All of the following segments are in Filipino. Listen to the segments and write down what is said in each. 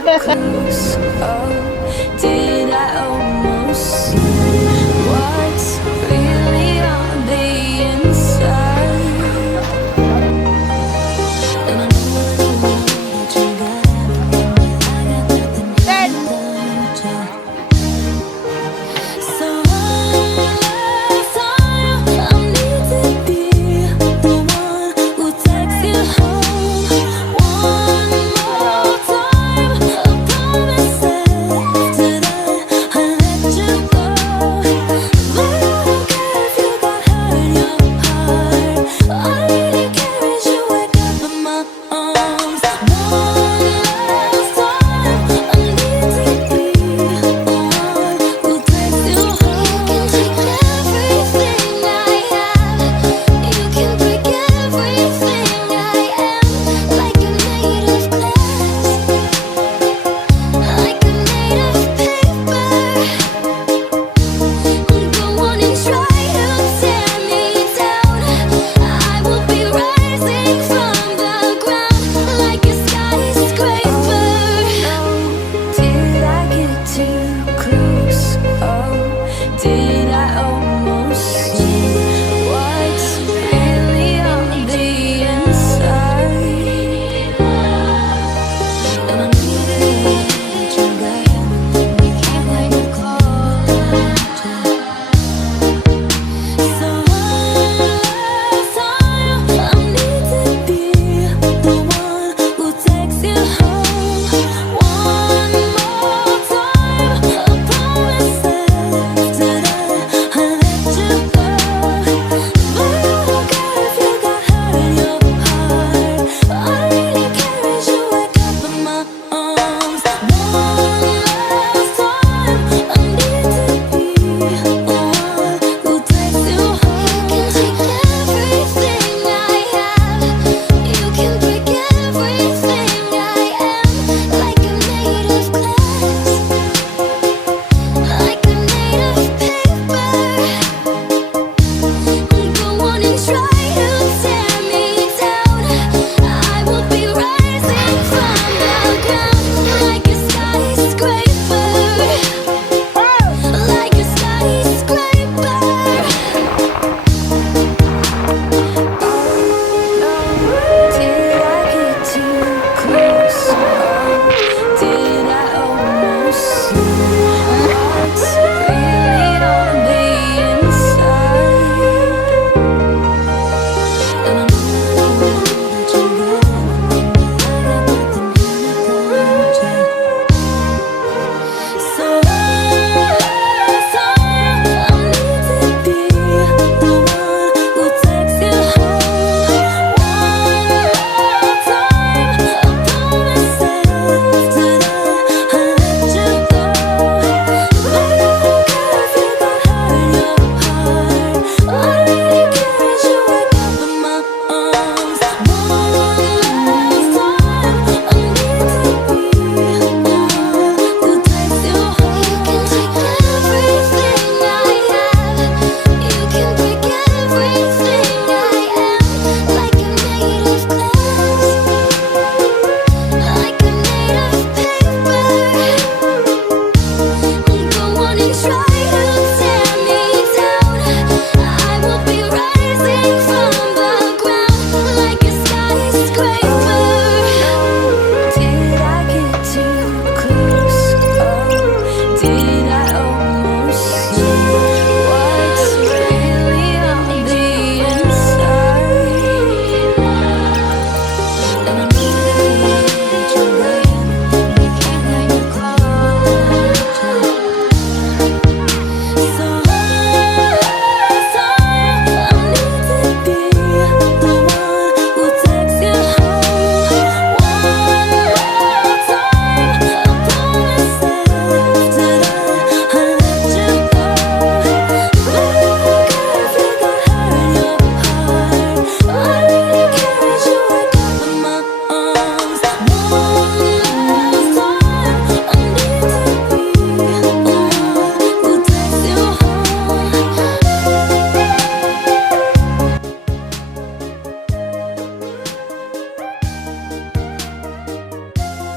close. Oh, did I almost see what's really on the inside? And I know that you got everything, but I got nothing without you. So last time I need to be the one who takes you home. One more time, a promise that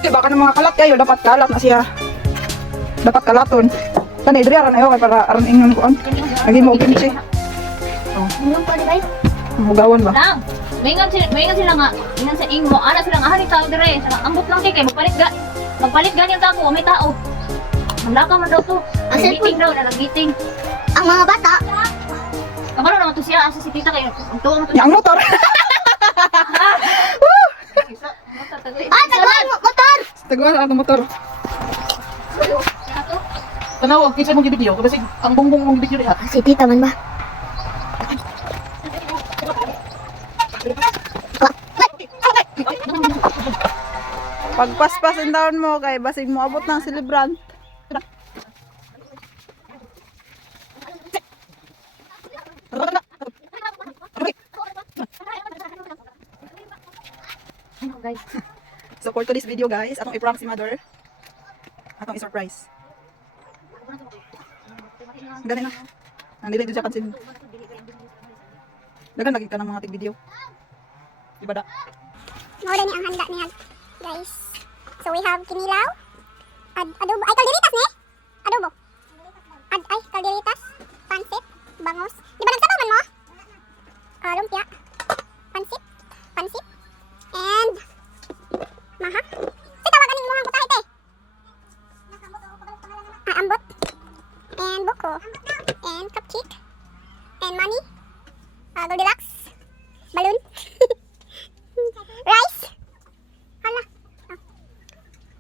Baka ng mga kalat kayo, dapat kalat na siya. Dapat kalaton. Tani, diri aran ayo kay para aran ingon ko an. Lagi mo kimchi. Oh, Ano pa di ba? mugawan ba? Lang. Maingan sila nga. Ingan sa ingo. Ana sila nga hari tao dire. Sila ambot lang kay magpalit ganyan ta ko may tao. Wala ka man daw to. Ang meeting daw na nag-meeting. Ang mga bata, Kabalo naman to siya asa si tita kay ang tuwa mo to. Yang motor. taguan mo, motor! Taguan ang motor. Tanaw, kinsa mong video kasi ang bongbong mong video diha. Si tita man ba? Pagpaspasin daon mo kay basig mo abot ng celebrant. Guys. So for today's video guys, atong i-prank si mother. Atong i-surprise. Gani na. Nandito dyan kansin. Dagan lagi ka ng mga tig video. Diba da? Mawala ni ang handa niya, guys. So we have kinilaw, adobo, ay kalderitas ni? Adobo. Ay kalderitas, pansit, bangus. Di ba nagsabaw man mo? Lumpia, pansit, and maha. Si tawagan ng muhang putahit eh. Ambot, and buko, and cupcake, and money, Goldilocks, balloon, rice. Hala.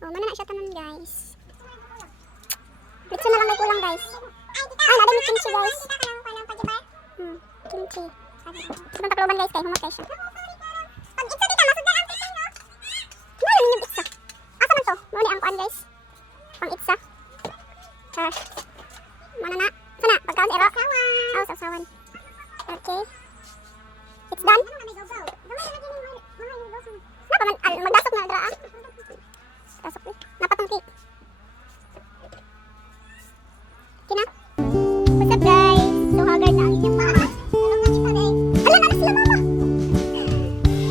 Mana na siya tanan guys. Litso na lang may kulang guys. Nada may kimchi guys. Kimchi. Itong takloban guys kay humot kay siya. Pag itsa dito, masod na ang kitay no? Ano yung itsa? Asa man to? Muna ang kuan guys. Pang itsa. Mana na? Sana, pagkaon si Ero. Oh, sasawan. Okay. It's done. Magdasok na dra ah. Dasok ni. Napatong cake. Kina. What's up guys? So haggard na ang inyong mama. Hala na sila mama.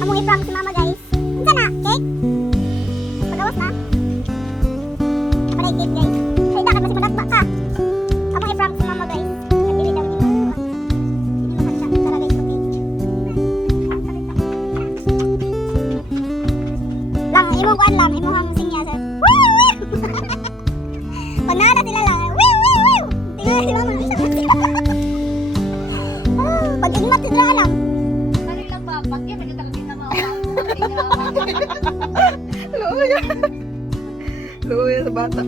Among i-prank si mama guys. Unsa na? Cake? Pagawas na. Napalay cake guys. Ay dapat masih madatba ka. Among i-prank si mama guys. Nagdili daw ni mama. Hindi mahanda. Tara guys, okay. Lang, imong kuan lang, imong ang sinya sir. Pag nada sila lang, tingnan si mama. Pag igmat sila lang. Kani lang ba pakya medyo ta kita mo. Luya. Luya sa bata.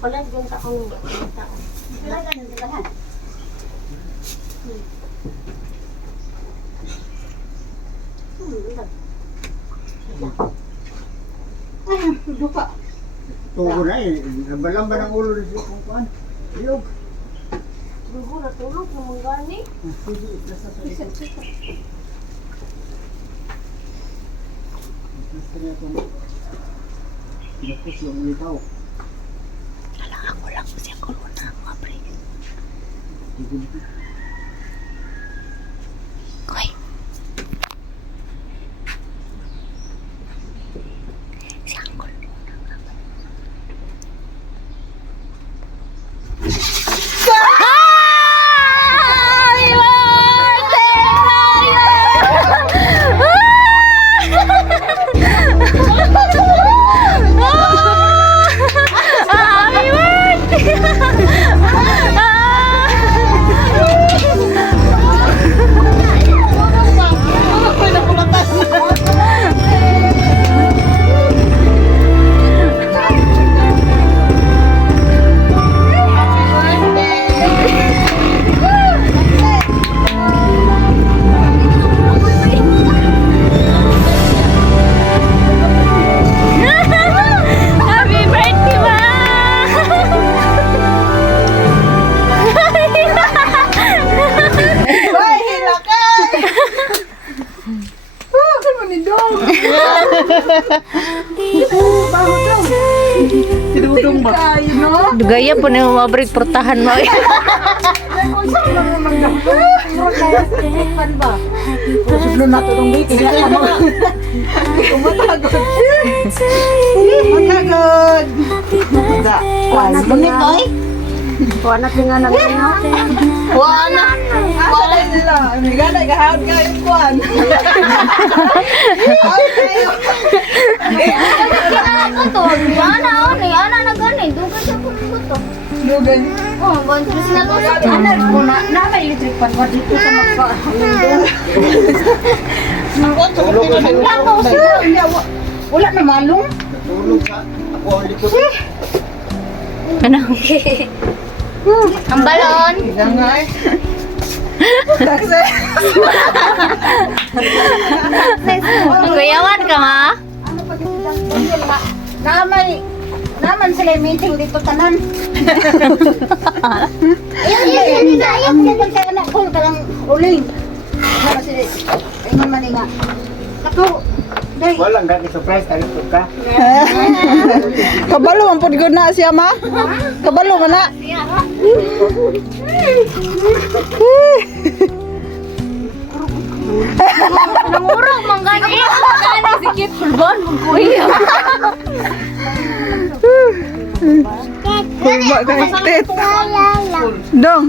Pala yung taong tao. Pala ganun sila ha. tugo na eh. Nabalamba ng ulo rin siya kung kuhan. Iyog. Dugo na tulog na mong gani. Pinapos yung ulitaw. Ako lang siya corona, mga pre. Koy. Siya corona. Happy birthday, Ma! Ay, hilakay! Ano mo ni Dong? Baho Dong. Tinudong ba? Kayo, no? Gaya po na mabrik portahan mo. Sublo na to ng baby. Matagod. Matagod. Wanat mo boy? Wanat nga na Wanat. Wanat nila. May ganay kahawad ka yung kuwan. Ay, kayo. Ako to, ana ni ana na gani, dugan sa ko to. Lugan. Oh, bon sila to sa ana ko na may electric pan wa dito sa magpa. Wala na malong. Natulog ka. Ako ang likod. Ano? Ang balon. Gangay. Takse. Kuyawan ka ma? Naman sila yung meeting dito tanan. Ayun. Sa anak ko talang uling. Naman sila. Ay naman nga. Ako. Day. Walang gani surprise. Talikod ka. Kabalo man pud gud na siya ma. Kabalo man na. Namurong manggani. Manggani sikit pulbon mong kuya. Kurba guys, tet. Dong.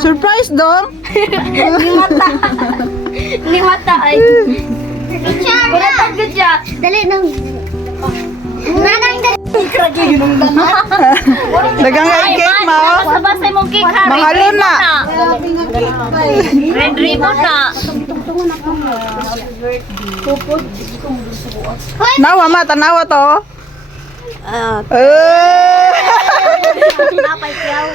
Surprise dong. Ni mata ay. Picture Wala na. tang gudya. Dali nang. Nanang dali. Dagang nga yung cake ma. oh. Basta-basta mong cake ha. Mahalo na. Red ribbon na. Nawa ma, tanawa to. Napay kiyaw.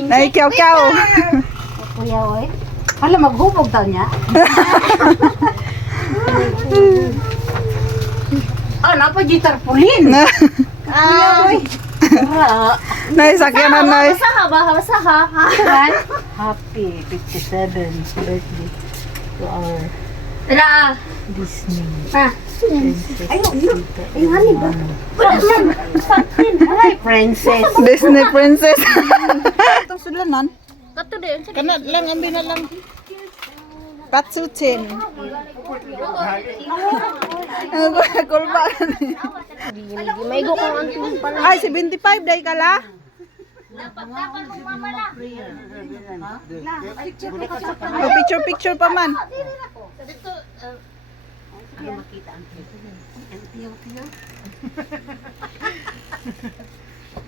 Naikyaw-kyaw. Kuya oy. Hala, maghubog daw niya. Ah, napa gitar pulin. Naisakyan na nai. Basaha ba? Basaha. Happy 57th birthday to our Tara. Disney Ah. princess. Disney princess. Itong sulanan. Kato din. Kana lang, ambi na lang. Katsuchin. Ang kulba. May go kang antong pala. Ay, 75 day ka la. Dapat mong mama na. Picture pa man. Dito.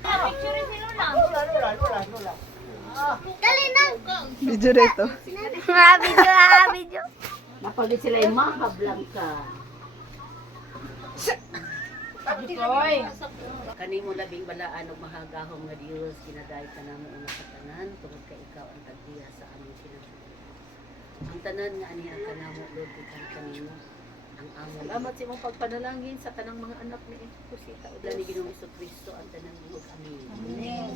Picture si Lola. Dali nang. Video dito. Video. Napagod sila yung mga blanca. Kanimo labing balaan og mahagahom nga Dios kinagay ka namo una sa tanan tungod ka ikaw ang tagdiya sa aming kinabuhi. Ang tanan nga aniya kanamo Lord gikan kanimo ang amo. Salamat sa imong pagpanalangin sa tanang mga anak ni Kusita. Udlan ni Ginoong Kristo ang tanang ihog. Amen.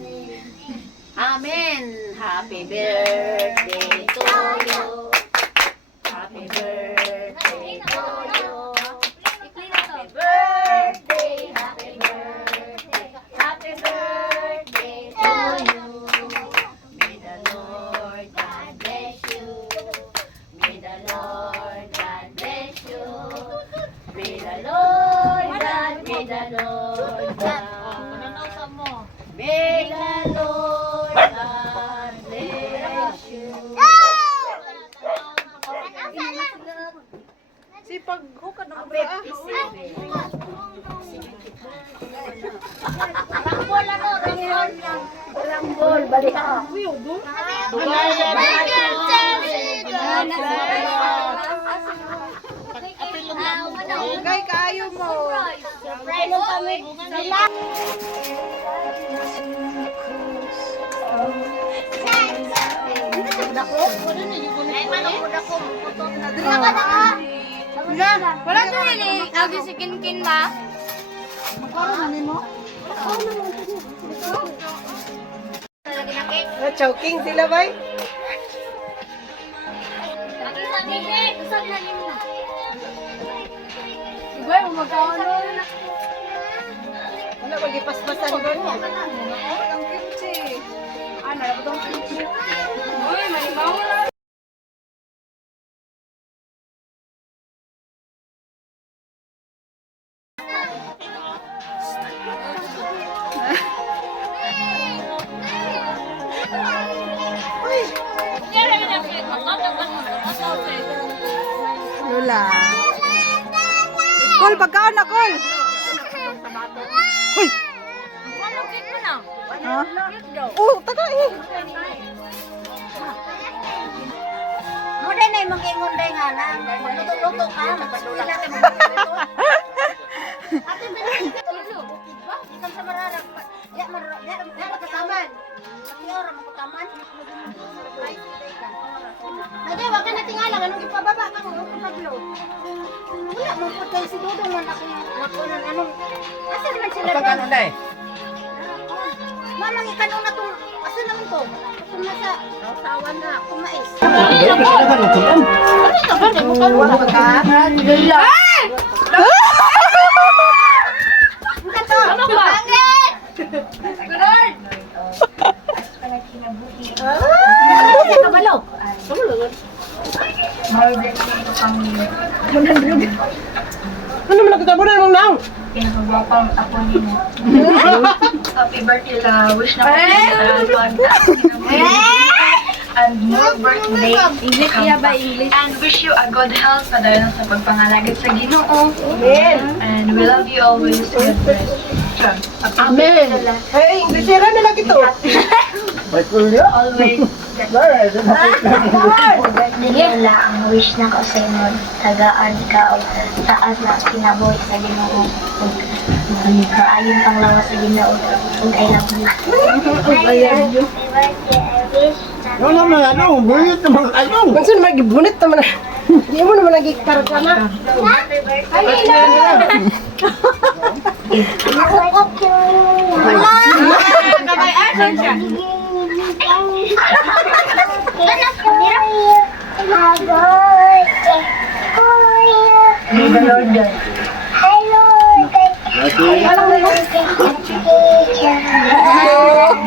Amen. Happy birthday to you. Happy birthday to you. Happy birthday, happy birthday, happy birthday to you. May the Lord God bless you. May the Lord God bless you. May the Lord God, may the Lord God. May the Lord God bless you. Si paghukad ng Rangbol, balik ka. Gay, kaayo mo. Wala to rin eh. Agi si Kinkin ba? Choking sila bay? Wala magipaspasan doon. Ang kimchi. Nalabot ang kimchi. Uy, malimaw na. Lula. Kol, pagkaon na, Kol. Uy. Ha? Oh, taga eh. Mo din ay mag-ingon day nga lang. Luto-luto ka, magpadula ka mo. Ate Benito, bukid ba? Ikan sa mararang. Ya magkataman. Sakiora magkataman. Nade, wag ka na tingala, anong ipababa ka mo ng paglo. Wala mo po kayo si Dudong man ako ng anong. Asa naman sila ba? Pagkano na eh? Mamang ikanong na itong, asa naman to? Ito na sa, sausawan na, kumais. Ano ba? Kabalo. Ano man nagkatabunan mong nang? Pinakagwapang ako niyo. Happy birthday la. Wish na ko and more birthday. English iya ba English? And wish you a good health na dahil sa pagpangalagad sa Ginoo. Amen. And we love you always. God bless. Amen. Hey, Inglesera na lang ito. May kulyo? Always. Wala ang wish na ko sa inyo, tagaan ka o taas na kinabuhi sa Ginoo. Kaayon pang lawas sa Ginoo ug I love you. Happy birthday, I wish Ano naman ano? Buyot naman ano? Kasi naman gibunit naman. Hindi mo naman nagkikarga na. May the Lord God.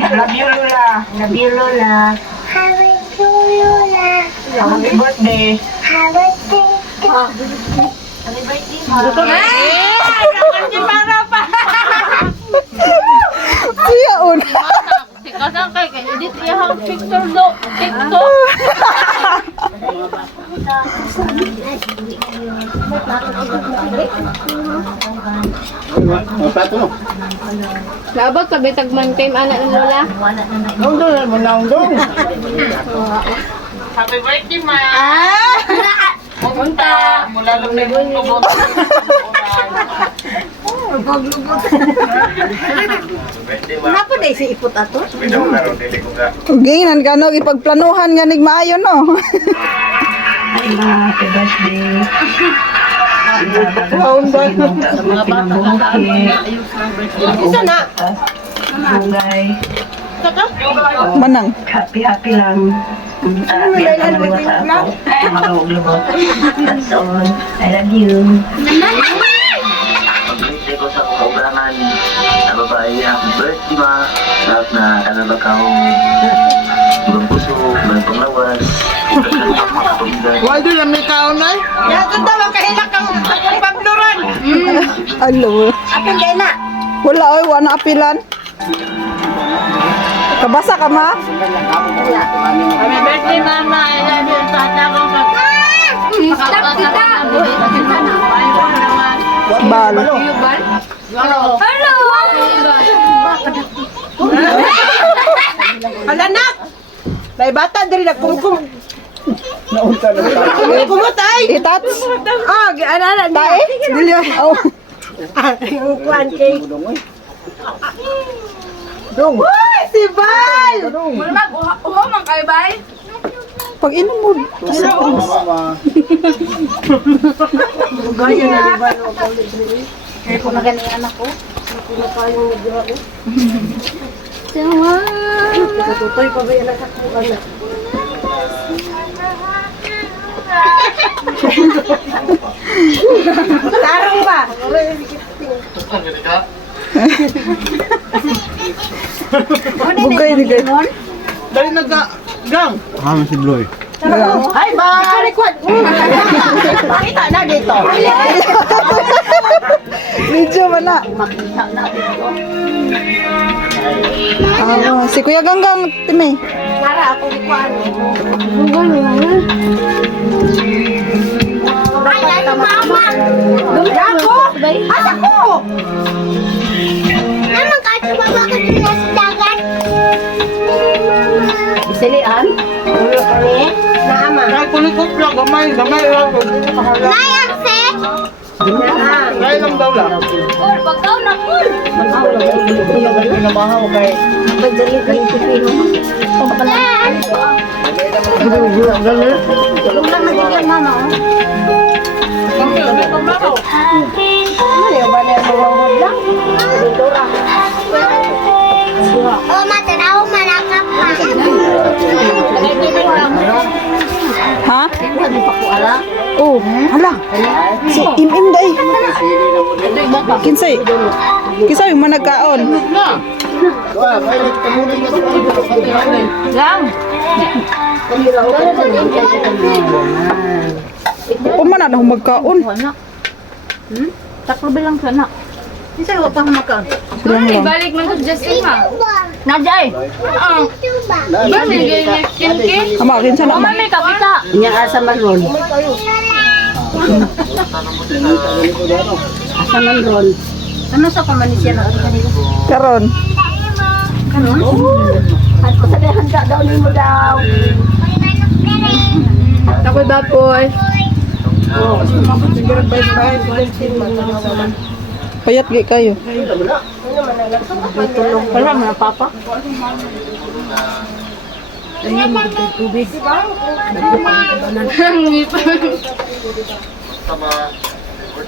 Love you, Lola. Love you, Lola. Happy birthday. Happy birthday, Mom. Siya un. Kasang kay edit iyang picture do. TikTok. Ang plato mo. Labot sa bitag man time anak ng lola. Naundong mo naundong. Happy birthday, ma! Pupunta! Mula lang na yung lubot. Napa day si ipot ato? Ginan ka no, ipagplanuhan nga nig maayo no. Happy birthday. Taon ba? Sa mga bata, kataan na ayos ng birthday. Isa na. Bugay. Manang. Happy lang. That's all. I love you. Pag-birthday ko sa kaubangan na babae, happy birthday ma. Lahat na kanabakaw, bulang puso, bulang panglawas. Why do you make out na? Kaya tanda makahilak ang pagluran. Alo. Akin kay na. Wala oy, wala apilan. Kabasa ka ma? Happy birthday, Mama. I love you. Tata ko ka. Stop kita. Bal. Hello. Hala na. May bata diri nagkumkum. Naunta na ba? Kumot ay. Itats. Ah, ana Tae? Dili. Oh. Yung kuan kay. Dong! Uy, si Val! Uho man kayo, bay? Pag inom mo. Mama. Gaya na di Val. Kaya ko maganda yung anak ko. Tutoy pa ba yan sa kuan? Tarong ba? Bugay ni kay. Dali gang! Kami si Bloy. Ay, ba! Record! Pakita na dito. Medyo mana. Ah, si Kuya Ganggang Timi. Nara ako ikuan. Ay, ay, mama! Ako! Asa ko! Naman kahit sumama ka dito sa dagat. Isilian? Ulo kami? Naama. Kaya kulikot lang, gamay lang. Layang se! Kaya lang daw lang. Or, pagkaw na, Paul. Pinamahaw kay... Oh, matanaw, manakap pa. Ha? Oh, hala. Si Im day. Kinsay. Kinsay yung managkaon. Lang. Pumana na magkaon. Taklo bilang sana. Isa ko pa maka. Silang lang. Balik mo to Justin, ha? Najay. Ama, kinsa na ma. Mama, may kapita. Inya asa man ron. Asa man ron. Ano sa pamanisya na? Karon. At pasabihan ka daw ni mo daw. Takoy bapoy. Payat gi kayo. Wala mo na, Papa.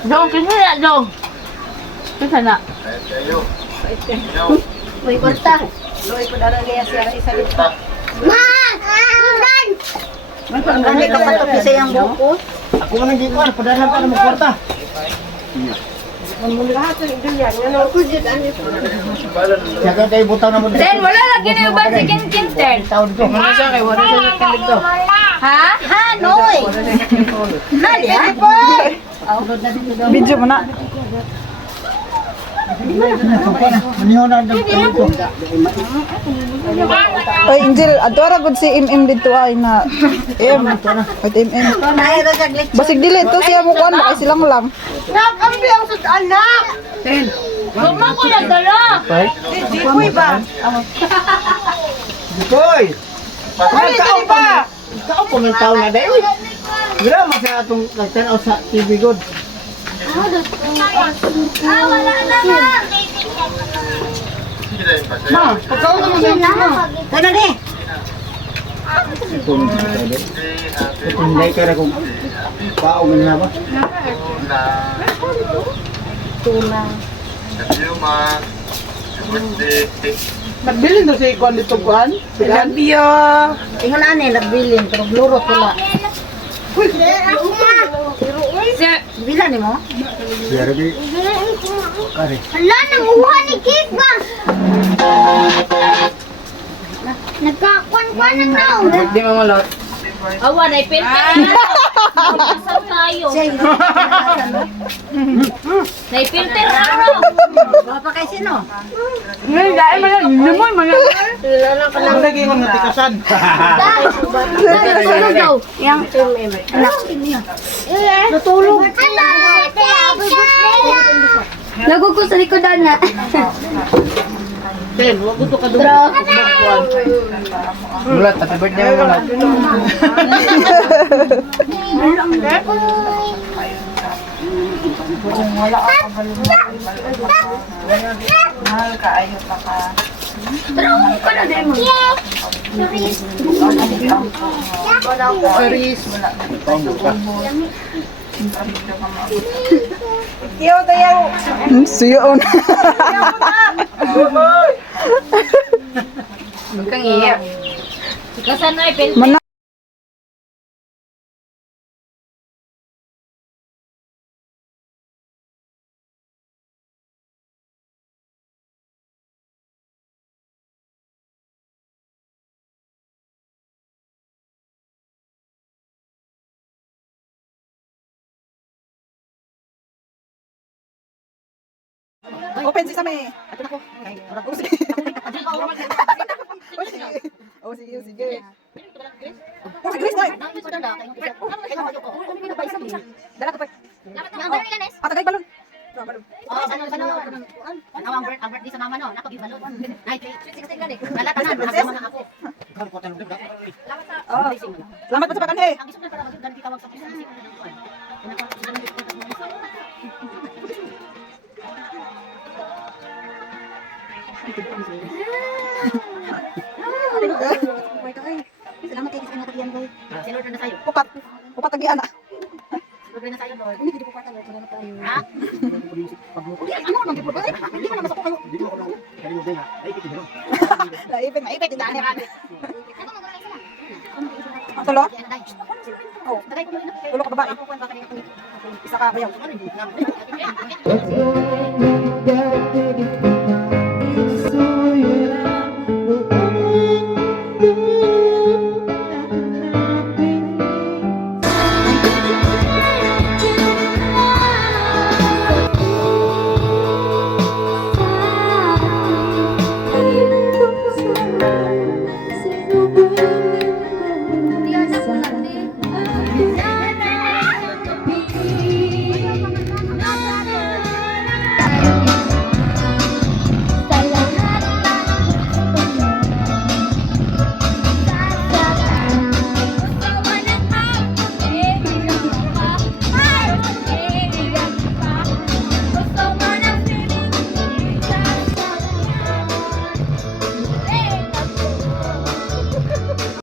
Dong, kinsa na, Dong? Kinsa na? Uy, kwarta. Loy ko dala niya siya isa dito. Ma! Ulan! Ano ka pa to pisa yung buko? Ako man nang gikuan, padala pa mo kwarta. Ang mula ko yung yan. Ano ko dyan? Ano ko? Saka tayo butang na mo. Then, wala lagi na yung bad sa kinkinten. Taon dito. Ha? Ha, Noy! Nadia? Video mo na. Maniho na dito. Oy, Angel, adora gud si Im dito ay na. At Im. Naya ka saglit. Basig dili to siya mo kuan baka silang lang. Nakambi ang sud anak! Huwag mo ko nagdala. Di ko ba? Koy! Ay, dali ba? Ikaw po ng tao na dayo. Grama sa atong nagtanaw sa TV God. Ah, wala na na! Ma, pagkaw na mo sa ma. Ano ni? Kung hindi ka na kung Pao man na ba? Nagbilin daw si Ikuan dito, Kuan. Love you. Ingon ani nagbilin pero gluro pula. Bila ni mo? Siya rin. Kare. Hala, nanguha ni Cake ba? Nagkakuan-kuan na daw. Di mo malot. Awa, naipilter na. Saan tayo? Naipilter na ro. Bapa kay sino? Ngayon, dahil mo yan. Namoy, mga. Ano lagi yung natikasan? Ano daw? Yang anak niya. Natulog. Nagugo sa likodan na. Ten, wag ko ka doon. Mulat, happy birthday mo mulat. Mahal ka, ayaw pa ka. Paris. Siyon. Kang iya. Kasan na ipilter? Open si Same. Oh, sige. Oh, sige, sige. Oh, sige, Chris, dala ko pa. Tagay balon. Balon. Salamat po sa pagkanhe. Upat. Upat lagi anak. Naipit, naipit. Ang tulo? Oh, tulo ka babae. Isa ka bayaw.